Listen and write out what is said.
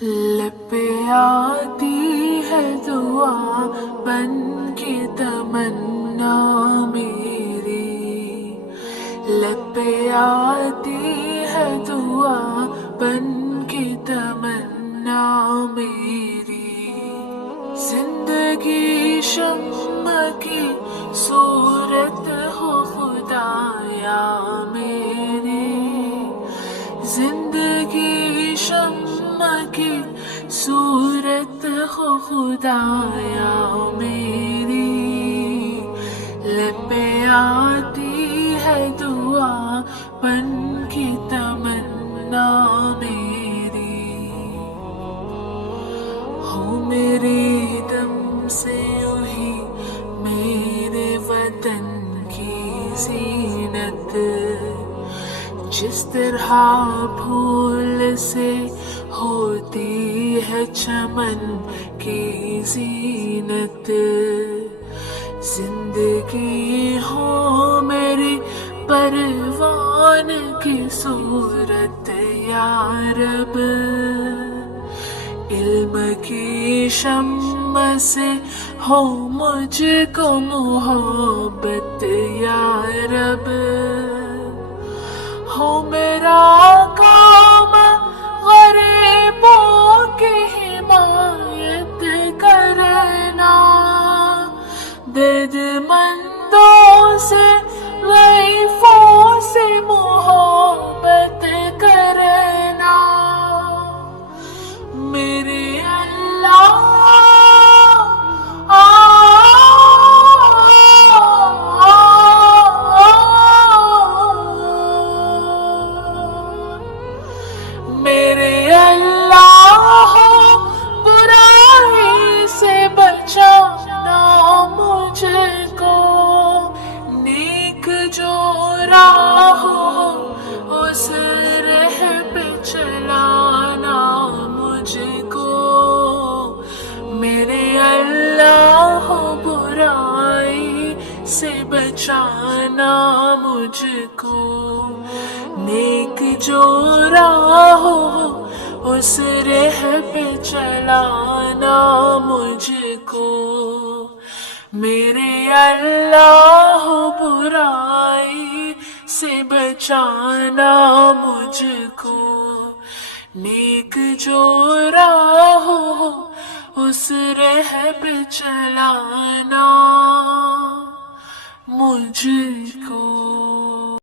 لب پہ آتی ہے دعا بن کے تمنا میری، لب پہ آتی ہے دعا بن کے تمنا میری، زندگی شمع کی صورت ہو خدایا میری، زندگی شمع کی صورت ہو خدایا میری، لب پہ آتی ہے دعا بن کی تمنا میری، ہو میری دم سے یوں میرے وطن کی زینت، جس طرح پھول سے ہوتی ہے چمن کی زینت، زندگی ہو میری پروان کی صورت یا رب، علم کی شمع سے ہو مجھ کو محبت یا رب، ہو میرا کام غریبوں کی حمایت کرنا، درد مندوں سے ضعیفوں سے محبت کرنا، میرے اللہ میرے اللہ برائی سے بچانا مجھ کو، نیک جو راہ ہو اس راہ پہ چلانا مجھ کو، میرے اللہ برائی سے بچانا مجھ کو، نیک جو راہ ہو اس راہ پہ چلانا مجھ کو، میرے اللہ برائی سے بچانا مجھ کو، نیک جو راہ ہو اس راہ پہ چلانا مجھ کو۔